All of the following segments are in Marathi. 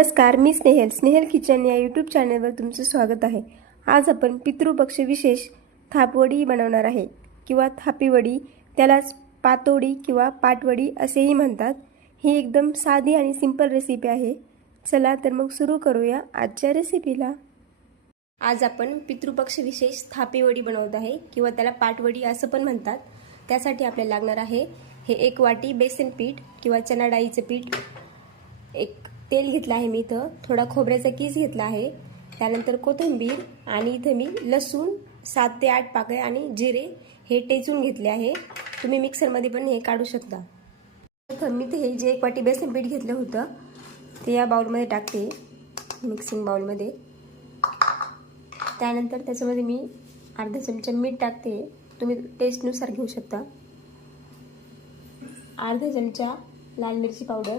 नमस्कार मी स्नेहल. स्नेहल किचन या यूट्यूब चॅनलवर तुमचं स्वागत आहे. आज आपण पितृपक्ष विशेष थापवडी बनवणार आहे किंवा थापीवडी त्यालाच पातोडी किंवा पाटवडी असेही म्हणतात. ही एकदम साधी आणि सिंपल रेसिपी आहे. चला तर मग सुरू करूया आजच्या रेसिपीला आज आपण पितृपक्ष विशेष थापीवडी बनवत आहे किंवा त्याला पाटवडी असं पण म्हणतात. त्यासाठी आपल्याला लागणार आहे हे एक वाटी बेसन पीठ किंवा चना डाळीचं पीठ एक तेल घेतलं आहे मी इथं. थोडा खोबऱ्याचा किस घेतला आहे. त्यानंतर कोथिंबीर आणि इथं मी लसूण सात ते आठ पाकळे आणि जिरे हे टेचून घेतले आहे. तुम्ही मिक्सरमध्ये पण हे काढू शकता. प्रथम मी ते हे जे एक वाटी बेसन पीठ घेतलं होतं ते या बाउलमध्ये टाकते. मिक्सिंग बाउलमध्ये. त्यानंतर त्याच्यामध्ये मी अर्धा चमचा मीठ टाकते. तुम्ही टेस्टनुसार घेऊ शकता. अर्धा चमचा लाल मिरची पावडर.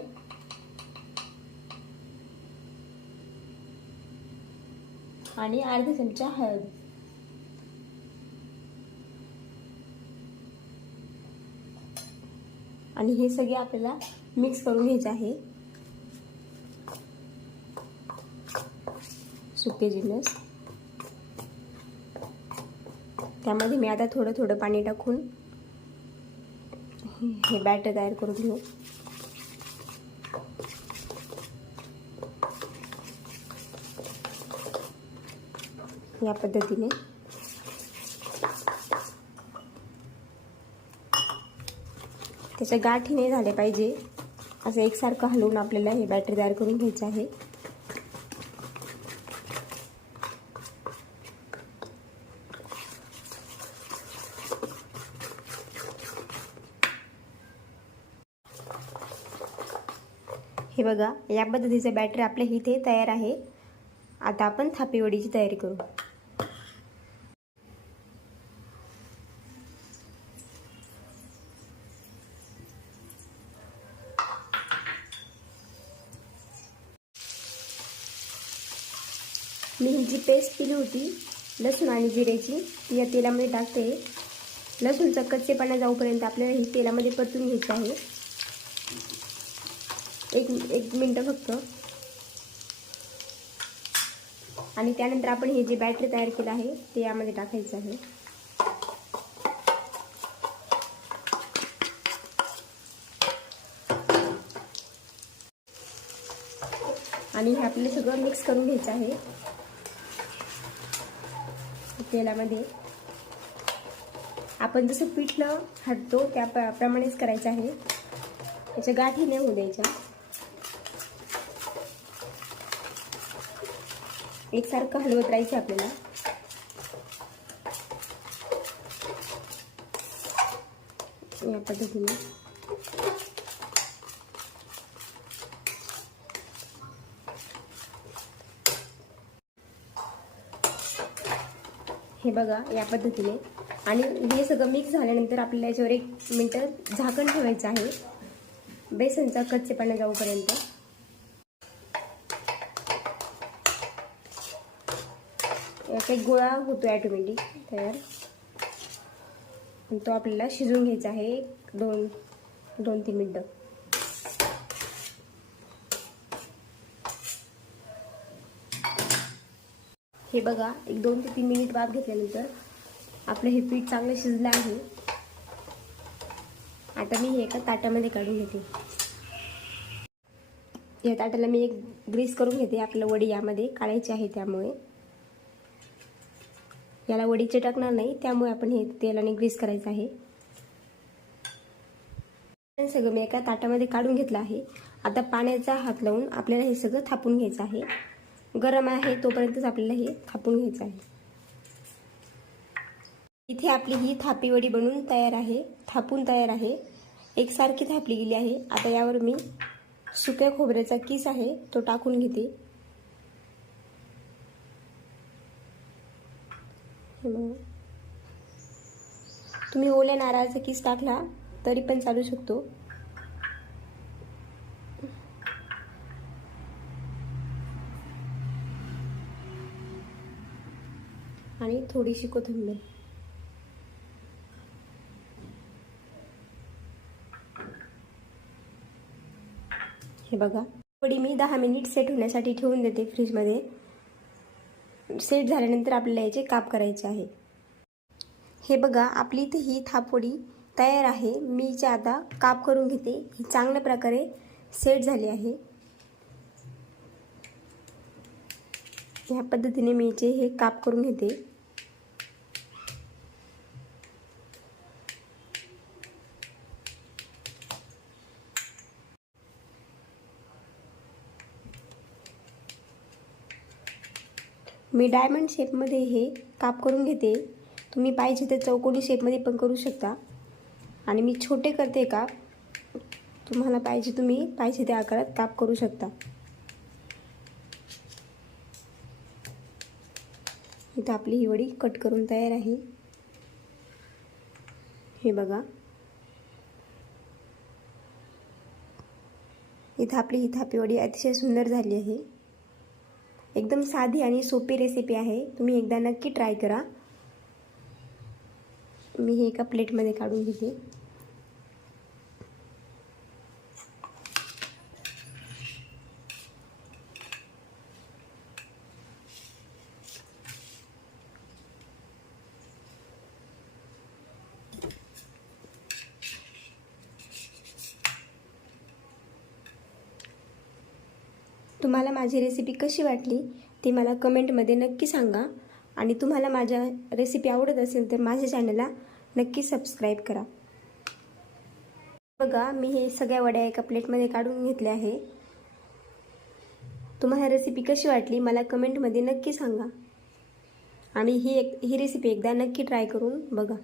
आणि अर्धा चमचा हळद. आणि हे सगळे आपल्याला मिक्स करून घ्यायचे आहे. सुके जिन्नस त्यामध्ये मी आता थोडं थोडं पाणी टाकून हे बॅटर तयार करून घेऊ. या पद्धतीने. त्याच्या गाठी नाही झाले पाहिजे. असं एकसारखं हलवून आपल्याला हे बॅटरी तयार करून घ्यायचं आहे. हे बघा या पद्धतीचं बॅटरी आपल्या इथे तयार आहे. आता आपण थापीवडीची तयारी करू. मी ही जी पेस्ट केली होती लसूण आणि जिऱ्याची ती या तेलामध्ये टाकते. लसूणचा कच्चेपणा जाऊपर्यंत आपल्याला ही तेलामध्ये परतून घ्यायचं आहे. एक एक मिनटं फक्त. आणि त्यानंतर आपण हे जे बॅटरी तयार केलं आहे ते यामध्ये टाकायचं आहे. आणि हे आपल्याला सगळं मिक्स करून घ्यायचं आहे. तेलामध्ये. आपण जसं पिठलं हटतो त्या प्रमाणेच करायचं आहे. याच्या गाठी नाही होऊ द्यायच्या. एकसारखं हलवत राहायचं आपल्याला. या पद्धतीने. हे बघा या पद्धतीने. आणि हे सगळं मिक्स झाल्यानंतर आपल्याला याच्यावर एक मिनटं झाकण ठेवायचं आहे. बेसनचा कच्चेपणा जाऊपर्यंत. याचा एक गोळा होतो ॲटोमॅटिक तयार. तो आपल्याला शिजवून घ्यायचा आहे दोन दोन तीन मिनटं. हे बघा एक दोन ते तीन मिनिट बाद घेतल्यानंतर आपलं हे पीठ चांगलं शिजलं आहे. आता मी हे एका ताटामध्ये काढून घेते. या ताटाला मी एक ग्रीस करून घेते आपलं वडी यामध्ये काढायची आहे त्यामुळे. याला वडीचे टाकणार नाही त्यामुळे आपण हे तेलाने ग्रीस करायचं आहे. सगळं मी एका ताटामध्ये काढून घेतलं आहे. आता पाण्याचा हात लावून आपल्याला हे सगळं थापून घ्यायचं आहे. गरम आहे तोपर्यंतच आपल्याला हे थापून घ्यायचं आहे. इथे आपली ही थापीवडी बनून बनवून तयार आहे थापून तयार आहे. एकसारखी थापली गेली आहे. आता यावर मी सुक्या खोबऱ्याचा किस आहे तो टाकून घेते. तुम्ही ओल्या नारळाचा किस टाकला तरी पण चालू शकतो. आणि थोडीशी कोथिंबीर. हे बघा. वडी मी दहा मिनिट सेट होण्यासाठी ठेवून देते फ्रीजमध्ये. सेट झाल्यानंतर आपल्याला याचे काप करायचे आहे. हे बघा आपली इथे ही थापवडी तयार आहे. मी हिचे आता काप करून घेते ही चांगल्या प्रकारे सेट झाली आहे. ह्या पद्धतीने मी हिचे हे काप करून घेते. मी डायमंड शेपमध्ये हे काप करून घेते. तुम्ही पाहिजे ते चौकोनी शेपमध्ये पण करू शकता. आणि मी छोटे करते काप. तुम्हाला पाहिजे तुम्ही पाहिजे त्या आकारात काप करू शकता. इथं आपली ही वडी कट करून तयार आहे. हे बघा. इथं आपली ही थापी वडी अतिशय सुंदर झाली आहे. एकदम साधी आणि सोपी रेसिपी आहे. तुम्ही एकदा नक्की ट्राय करा. मी हे एका प्लेटमध्ये काढून घेते. तुम्हाला माझी रेसिपी कशी वाटली ती मला कमेंटमध्ये नक्की सांगा. आणि तुम्हाला माझ्या रेसिपी आवडत असेल तर माझ्या चॅनलला नक्की सबस्क्राईब करा. बघा मी हे सगळ्या वड्या एका प्लेटमध्ये काढून घेतल्या आहे. तुम्हाला रेसिपी कशी वाटली मला कमेंटमध्ये नक्की सांगा. आणि ही एक ही रेसिपी एकदा नक्की ट्राय करून बघा.